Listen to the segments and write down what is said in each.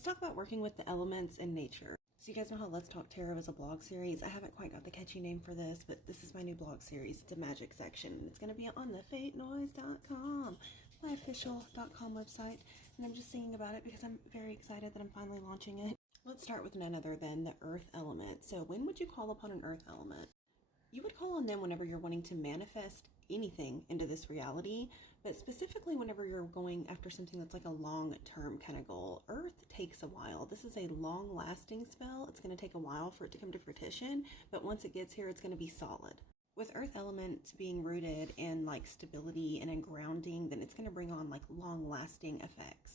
Let's talk about working with the elements in nature. So you guys know how Let's Talk Tarot is a blog series. I haven't quite got the catchy name for this, but this is my new blog series. It's a magic section, and it's going to be on the fatenoise.com, my official.com website. And I'm just singing about it because I'm very excited that I'm finally launching it. Let's start with none other than the earth element. So when would you call upon an earth element? You would call on them whenever you're wanting to manifest anything into this reality, but specifically whenever you're going after something that's like a long-term kind of goal. Earth takes a while. This is a long-lasting spell. It's going to take a while for it to come to fruition, but once it gets here, it's going to be solid. With earth element being rooted in like stability and in grounding, then it's going to bring on like long-lasting effects.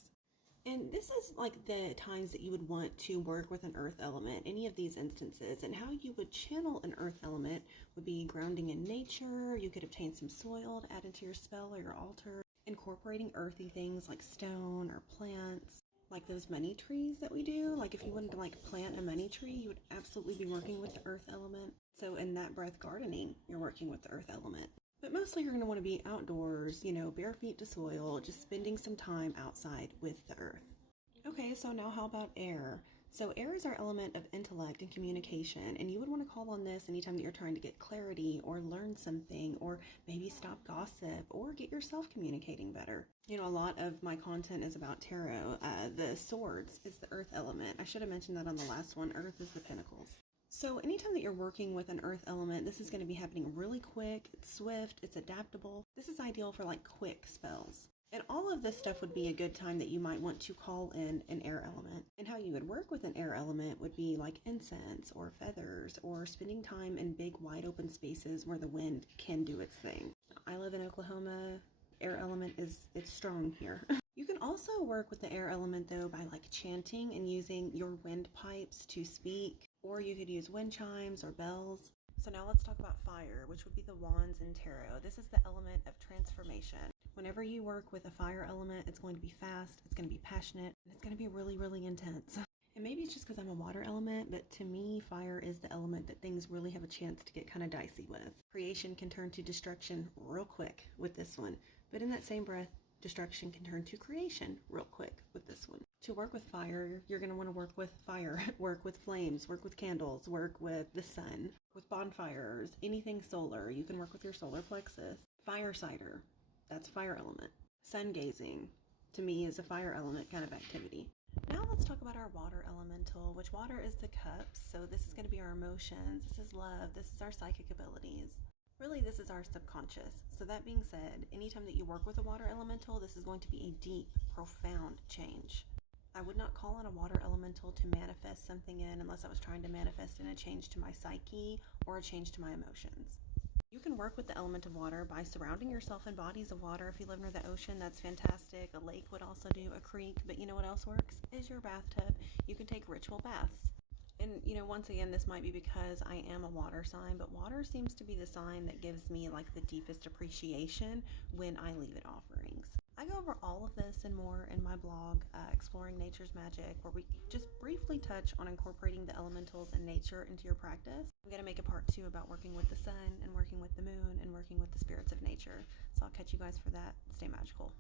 And this is like the times that you would want to work with an earth element, any of these instances. And how you would channel an earth element would be grounding in nature. You could obtain some soil to add into your spell or your altar. Incorporating earthy things like stone or plants, like those money trees that we do. Like if you wanted to like plant a money tree, you would absolutely be working with the earth element. So in that breath gardening, you're working with the earth element. But mostly you're going to want to be outdoors, bare feet to soil, just spending some time outside with the earth. Okay, so now how about air? So air is our element of intellect and communication, and you would want to call on this anytime that you're trying to get clarity or learn something, or maybe stop gossip or get yourself communicating better. A lot of my content is about tarot. The swords is the earth element. I should have mentioned that on the last one. Earth is the pentacles. So anytime that you're working with an earth element, this is going to be happening really quick, it's swift, it's adaptable. This is ideal for like quick spells. And all of this stuff would be a good time that you might want to call in an air element. And how you would work with an air element would be like incense or feathers or spending time in big wide open spaces where the wind can do its thing. I live in Oklahoma. Air element it's strong here. You can also work with the air element though by like chanting and using your wind pipes to speak, or you could use wind chimes or bells. So now let's talk about fire, which would be the wands in tarot. This is the element of transformation. Whenever you work with a fire element, it's going to be fast, it's going to be passionate, and it's going to be really, really intense. And maybe it's just because I'm a water element, but to me, fire is the element that things really have a chance to get kind of dicey with. Creation can turn to destruction real quick with this one, but in that same breath, destruction can turn to creation real quick with this one. To work with fire, you're going to want to work with fire, work with flames, work with candles, work with the sun, with bonfires, anything solar. You can work with your solar plexus. Fire cider, that's fire element. Sun gazing, to me, is a fire element kind of activity. Now let's talk about our water elemental, which water is the cups. So this is going to be our emotions, this is love, this is our psychic abilities. Really, this is our subconscious. So that being said, anytime that you work with a water elemental, this is going to be a deep, profound change. I would not call on a water elemental to manifest something in unless I was trying to manifest in a change to my psyche or a change to my emotions. You can work with the element of water by surrounding yourself in bodies of water. If you live near the ocean, that's fantastic. A lake would also do, a creek, but you know what else works? Is your bathtub. You can take ritual baths. And, once again, this might be because I am a water sign, but water seems to be the sign that gives me like the deepest appreciation when I leave it offerings. I go over all of this and more in my blog, Exploring Nature's Magic, where we just briefly touch on incorporating the elementals and nature into your practice. I'm going to make a part 2 about working with the sun and working with the moon and working with the spirits of nature. So I'll catch you guys for that. Stay magical.